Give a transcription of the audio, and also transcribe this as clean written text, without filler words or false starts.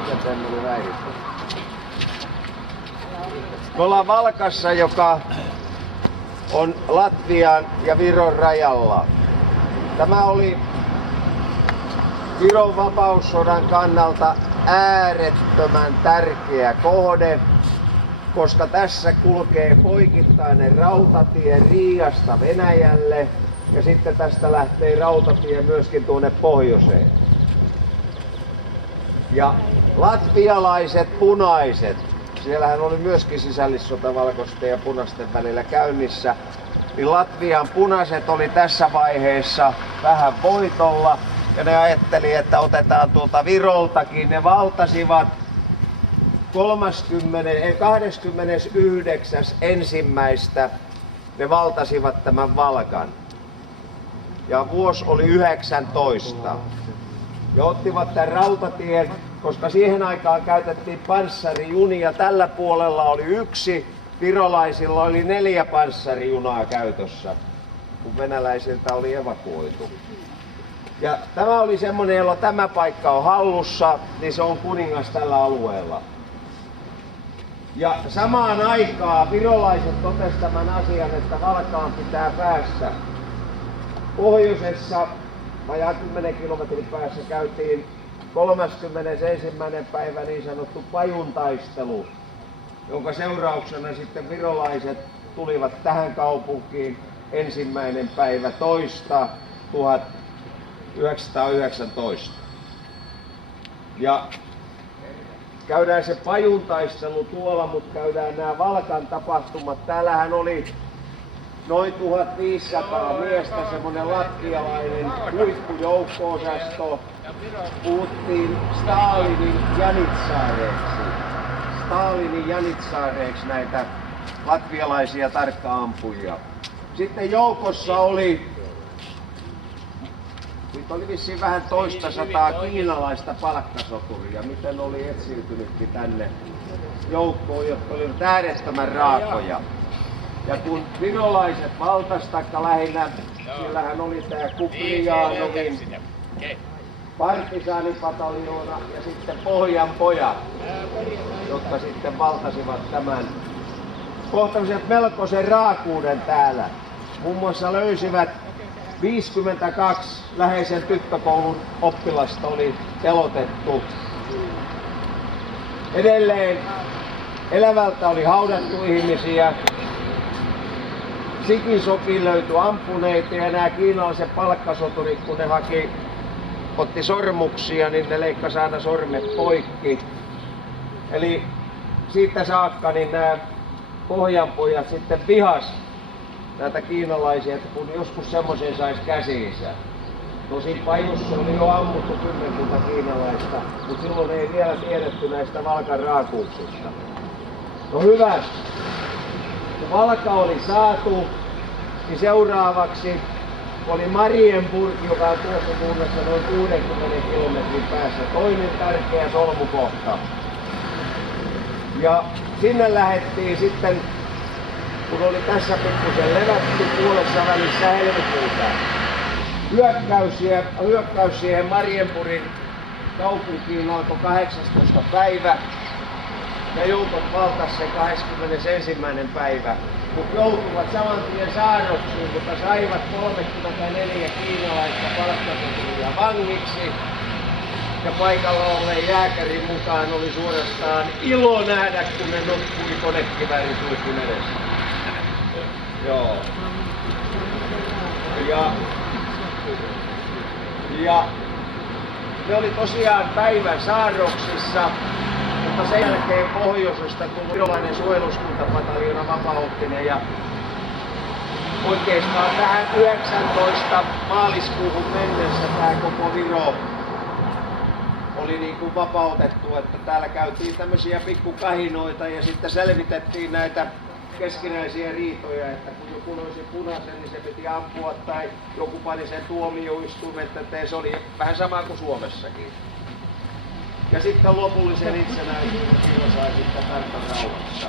jälkikäteen oli häiritty. Me ollaan Valkassa, joka on Latvian ja Viron rajalla. Tämä oli Viron vapaussodan kannalta äärettömän tärkeä kohde, koska tässä kulkee poikittainen rautatie Riiasta Venäjälle ja sitten tästä lähtee rautatie myöskin tuonne pohjoiseen. Ja latvialaiset punaiset, siellähän oli myöskin sisällissota valkoisten ja punaisten välillä käynnissä, niin Latvian punaiset oli tässä vaiheessa vähän voitolla ja ne ajatteli, että otetaan tuolta Viroltakin. Ne valtasivat 29.1. ne valtasivat tämän Valkan. Ja vuosi oli 19. Ja ottivat tämän rautatien, koska siihen aikaan käytettiin panssarijunia. Tällä puolella oli 1, virolaisilla oli 4 panssarijunaa käytössä, kun venäläisiltä oli evakuoitu. Ja tämä oli semmoinen, jolla tämä paikka on hallussa, niin se on kuningas tällä alueella. Ja samaan aikaan virolaiset totesivat tämän asian, että Valkaan pitää päästä. Pohjoisessa vajaa 10 kilometrin päässä käytiin 31. päivä niin sanottu pajuntaistelu, jonka seurauksena sitten virolaiset tulivat tähän kaupunkiin 1. päivä 1919. Ja käydään se pajuntaistelu tuolla, mutta käydään nämä Valkan tapahtumat. Täällähän oli noin 1500 miestä, semmonen latvialainen huippujoukko-osasto. Puhuttiin Stalinin janitsaareiksi näitä latvialaisia tarkka-ampujia. Sitten joukossa oli vissiin vähän 200 kiinalaista palkkasoturia, miten oli etsiytynytkin tänne joukkoon, jotka olivat äärettömän raakoja. Ja kun virolaiset valtas, taikka lähinnä, siellähän oli tää Kuprianovin partisaanipataljoona ja sitten Pohjan pojat, jotka sitten valtasivat tämän. Kohtasivat melkoisen raakuuden täällä. Muun muassa löysivät 52 läheisen tyttökoulun oppilasta oli telotettu. Edelleen elävältä oli haudattu ihmisiä. Sikisokin löytyi ampuneita ja nämä kiinalaiset palkkasoturit, kun ne otti sormuksia, niin ne leikkasi aina sormet poikki. Eli siitä saakka niin nämä pohjanpojat sitten vihas näitä kiinalaisia, että kun joskus semmoisen saisi käsiinsä. Tosin Pajussa oli jo ammuttu 10 kiinalaista, mutta silloin ei vielä tiedetty näistä Valkan raakuuksista. No hyvä, kun Valka oli saatu, niin seuraavaksi oli Marienburg, joka on tuossa suunnassa noin 60 kilometrin päässä, toinen tärkeä solmukohta. Ja sinne lähdettiin sitten, kun oli tässä pikkusen levätty puolessa välissä helmikuuta, hyökkäys siihen Marienburgin kaupunkiin alkoi 18. päivä ja joukot valtasi sen 21. päivä. Mutta joutuvat saman tien saarroksiin, mutta saivat 34 kiinalaista palkkasoturia vangiksi. Ja paikalla olleen jääkärin mukaan oli suorastaan ilo nähdä, kun ne nukkui konekiväärin suihkin edessä. Joo. Ja ne oli tosiaan päivän saarroksissa, mutta sen jälkeen pohjoisesta tuli virolainen suojeluskuntapataljoona vapautti ne ja oikeastaan tähän 19. maaliskuuhun mennessä tämä koko Viro oli niin kuin vapautettu, että täällä käytiin tämmöisiä pikkukahinoita ja sitten selvitettiin näitä keskinäisiä riitoja, että kun joku löysi punaisen, niin se piti ampua tai joku pani sen tuomioistuimen, että se oli vähän sama kuin Suomessakin. Ja sitten lopullisen itsenäisyyden silloin sai sitten tarkkaan rauhassa.